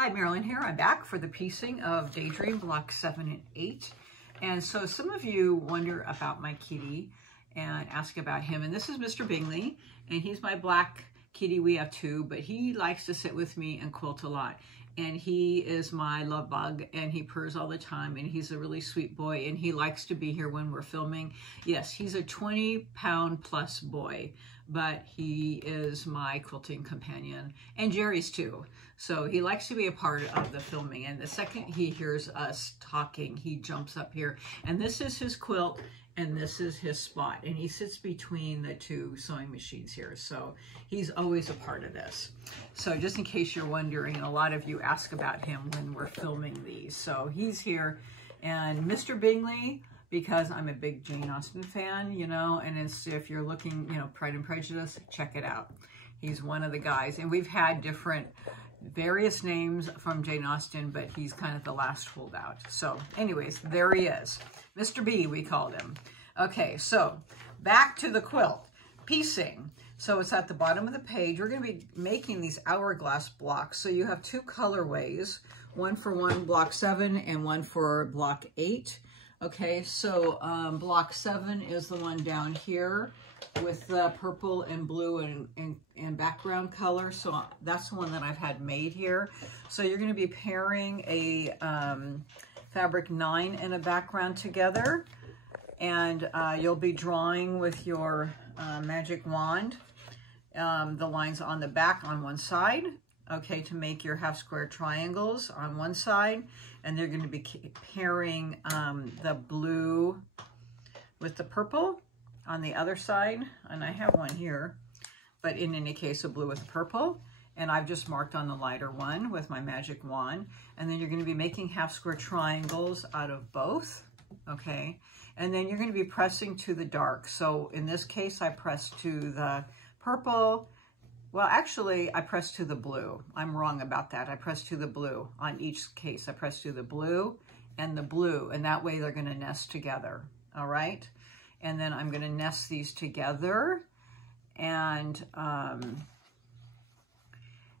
Hi, Marilyn here. I'm back for the piecing of Daydream Block 7 and 8. And so some of you wonder about my kitty and ask about him. And this is Mr. Bingley, and he's my black kitty. We have two, but he likes to sit with me and quilt a lot. And he is my love bug, and he purrs all the time, and he's a really sweet boy, and he likes to be here when we're filming. Yes, he's a 20-pound plus boy, but he is my quilting companion, and Jerry's too. So he likes to be a part of the filming, and the second he hears us talking, he jumps up here. And this is his quilt, and this is his spot, and he sits between the two sewing machines here. So he's always a part of this. So just in case you're wondering, a lot of you ask about him when we're filming these. So he's here, and Mr. Bingley, because I'm a big Jane Austen fan, you know, and it's, if you're looking, you know, Pride and Prejudice, check it out. He's one of the guys, and we've had various names from Jane Austen, but he's kind of the last holdout. So anyways, there he is. Mr. B, we called him. Okay, so back to the quilt. Piecing. So it's at the bottom of the page. We're going to be making these hourglass blocks. So you have two colorways, one for block 7 and one for block 8. Okay, so block 7 is the one down here with the purple and blue and background color. So that's the one that I've had made here. So you're going to be pairing a fabric 9 and a background together. And you'll be drawing with your magic wand the lines on the back on one side, okay, to make your half square triangles on one side. And they're going to be pairing the blue with the purple on the other side. And I have one here, but in any case, a blue with purple. And I've just marked on the lighter one with my magic wand. And then you're going to be making half square triangles out of both, okay? And then you're going to be pressing to the dark. So in this case, I pressed to the purple. Well, actually, I pressed to the blue. I'm wrong about that. I pressed to the blue. On each case, I pressed to the blue, and that way they're going to nest together, all right? And then I'm going to nest these together, and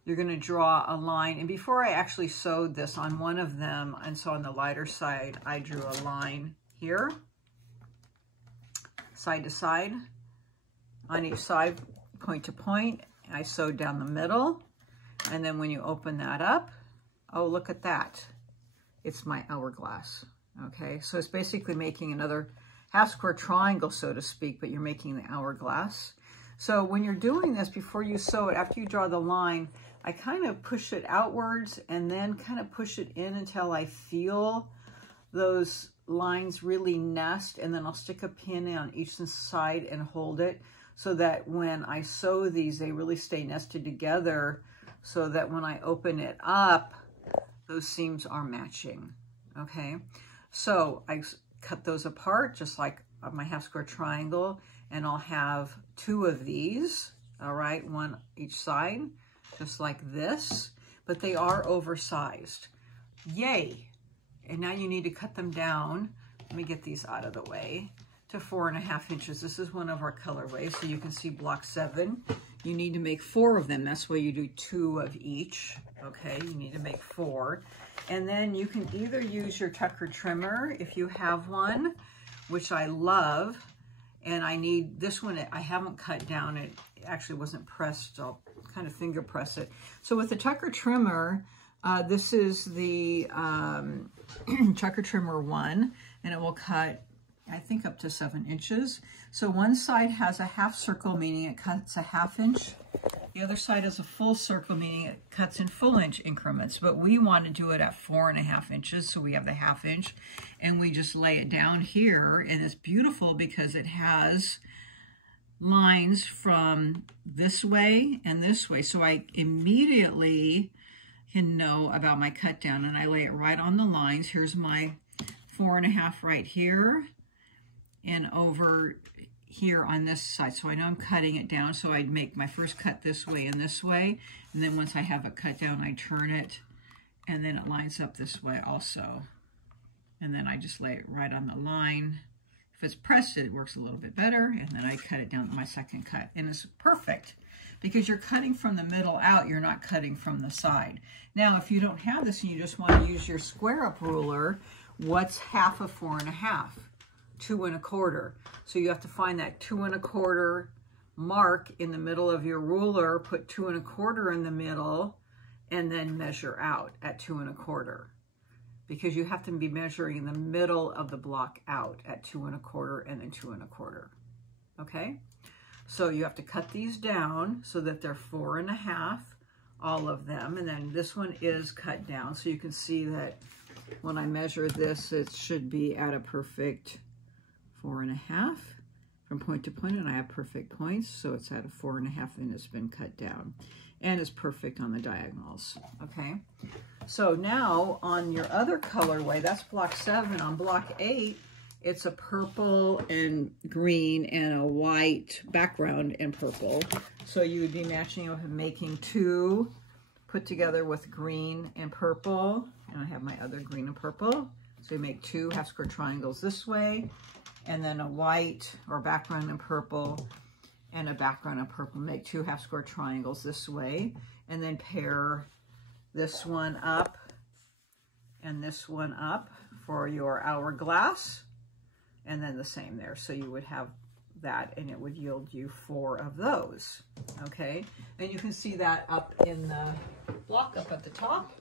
you're going to draw a line. And before I actually sewed this on one of them, and so on the lighter side, I drew a line here, side to side, on each side, point to point. I sewed down the middle, and then when you open that up, oh, look at that. It's my hourglass, okay? So it's basically making another half square triangle, so to speak, but you're making the hourglass. So when you're doing this, before you sew it, after you draw the line, I kind of push it outwards and then kind of push it in until I feel those lines really nest, and then I'll stick a pin on each side and hold it, so that when I sew these, they really stay nested together, so that when I open it up, those seams are matching, okay? So I cut those apart, just like my half square triangle, and I'll have 2 of these, all right? One each side, just like this, but they are oversized. Yay! And now you need to cut them down. Let me get these out of the way. To 4.5 inches. This is one of our colorways, so you can see block 7. You need to make 4 of them. That's why you do 2 of each. Okay, you need to make 4. And then you can either use your Tucker trimmer if you have one, which I love. And I need this one. I haven't cut down. It actually wasn't pressed. I'll kind of finger press it. So with the Tucker trimmer, this is the Tucker trimmer 1, and it will cut, I think, up to 7 inches. So one side has a half circle, meaning it cuts a ½ inch. The other side is a full circle, meaning it cuts in full inch increments. But we want to do it at 4.5 inches, so we have the ½ inch. And we just lay it down here, and it's beautiful because it has lines from this way and this way. So I immediately can know about my cut down, and I lay it right on the lines. Here's my 4.5 right here, and over here on this side. So I know I'm cutting it down, so I'd make my first cut this way and this way, and then once I have it cut down, I turn it, and then it lines up this way also. And then I just lay it right on the line, If it's pressed, it works a little bit better, and then I cut it down to my second cut, and it's perfect because you're cutting from the middle out, you're not cutting from the side. Now, if you don't have this and you just want to use your square up ruler, what's half of 4 1/2? 2 1/4. So you have to find that 2 1/4 mark in the middle of your ruler, put 2 1/4 in the middle, and then measure out at 2 1/4. Because you have to be measuring in the middle of the block out at 2 1/4 and then 2 1/4. Okay? So you have to cut these down so that they're 4 1/2, all of them. And then this one is cut down. So you can see that when I measure this, it should be at a perfect 4 1/2 from point to point, and I have perfect points. So it's at a 4 1/2 and it's been cut down. And it's perfect on the diagonals, okay? So now on your other colorway, that's block 7. On block 8, it's a purple and green and a white background and purple. So you would be matching up and making 2 put together with green and purple. And I have my other green and purple. So you make 2 half square triangles this way, and then a white or background and purple and a background of purple. Make 2 half square triangles this way, and then pair this one up and this one up for your hourglass, and then the same there. So you would have that, and it would yield you 4 of those, okay? And you can see that up in the block up at the top,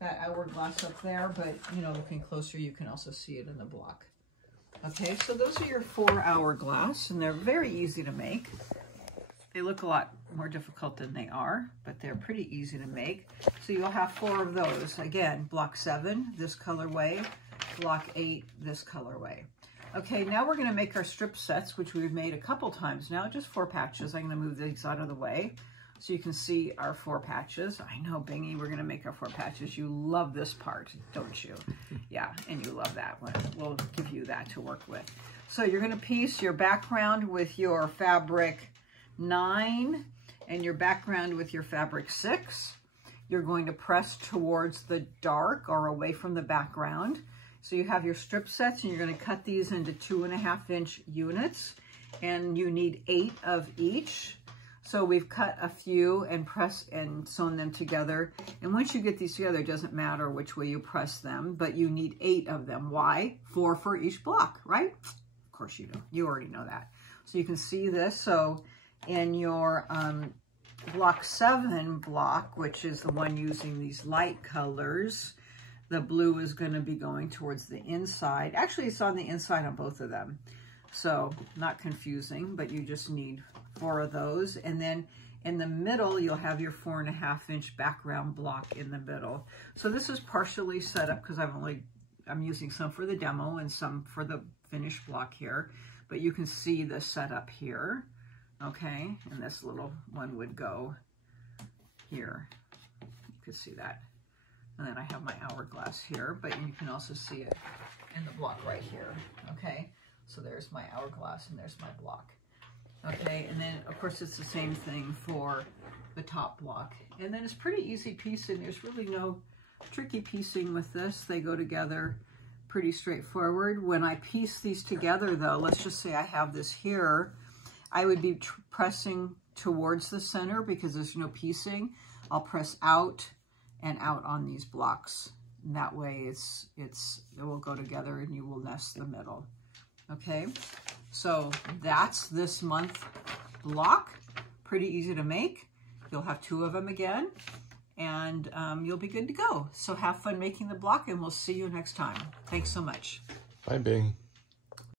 that hourglass up there, but you know, looking closer, you can also see it in the block. Okay, so those are your 4 hourglass, and they're very easy to make. They look a lot more difficult than they are, but they're pretty easy to make. So you'll have 4 of those. Again, block 7, this colorway, block 8, this colorway. Okay, now we're gonna make our strip sets, which we've made a couple times now, just 4 patches. I'm gonna move these out of the way so you can see our 4 patches. I know, Bingy, we're gonna make our 4 patches. You love this part, don't you? Yeah, and you love that one. We'll give you that to work with. So you're gonna piece your background with your fabric 9 and your background with your fabric 6. You're going to press towards the dark or away from the background. So you have your strip sets, and you're gonna cut these into 2 1/2 inch units, and you need 8 of each. So we've cut a few and pressed and sewn them together. And once you get these together, it doesn't matter which way you press them, but you need 8 of them. Why? 4 for each block, right? Of course you do. You already know that. So you can see this. So in your block 7 block, which is the one using these light colors, the blue is going to be going towards the inside. Actually, it's on the inside on both of them. So not confusing, but you just need 4 of those. And then in the middle, you'll have your 4 1/2 inch background block in the middle. So this is partially set up because I'm using some for the demo and some for the finished block here, but you can see the setup here, okay? And this little one would go here. You can see that. And then I have my hourglass here, but you can also see it in the block right here, okay? So there's my hourglass and there's my block. Okay, and then of course it's the same thing for the top block. And then it's pretty easy piecing. There's really no tricky piecing with this. They go together pretty straightforward. When I piece these together though, let's just say I have this here, I would be pressing towards the center because there's no piecing. I'll press out and out on these blocks. And that way it will go together and you will nest the middle. Okay, so that's this month block. Pretty easy to make. You'll have 2 of them again, and you'll be good to go. So have fun making the block, and we'll see you next time. Thanks so much. Bye, Bing.